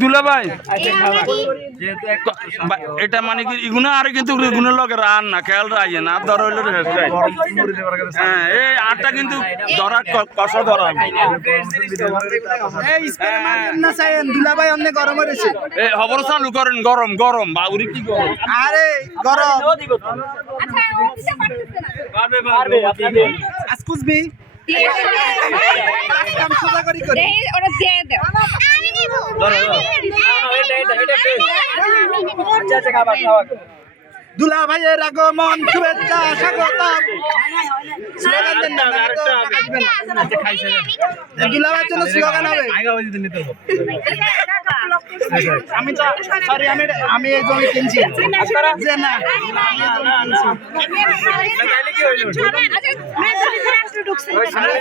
দুলা ভাই এটা মানে কি ইগুনা আর কিন্তু ইগুনের লগে রান না খেয়াল রাখে না ধর হইলো হ্যাঁ এই আটটা কিন্তু ধরা কষা ধরা দুলা ভাই অনেক গরম হয়েছে এই খবর চালু করেন গরম গরম বাউরি কি গরম আরে গরম এক্সকিউজ মি কাম সোজা করি করি ওটা দিয়ে দাও আমি নিব দুলা ভাইয়ের আগমন শুভেচ্ছা স্বাগতম স্লোগান দেন না দুলা ভাইয়ের জন্য স্লোগান হবে আমি তো সরি আমি এই জমি কিনছি যে না আমরা